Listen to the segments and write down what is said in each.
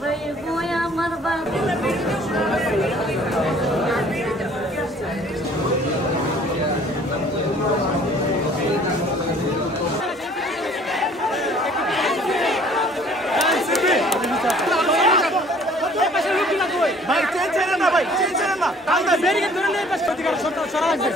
भाई वो আমার বাবা ভাই চেঞ্জ ছেড়ে না, ভাই চেঞ্জ ছেড়ে না, আমরা ব্যারিকেড ধরে নিয়ে পাশ করতে গেল সরা লাগবে।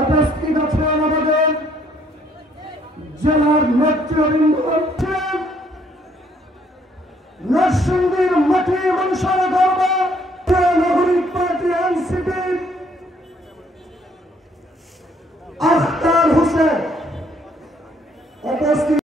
উপস্থিত আছেন আমাদের জেলার নেতৃবৃন্দ, নরসিংদীর মাটি মানুষের গর্ব নাগরিক পার্টি এনসিপি আখতার হোসেন উপস্থিত।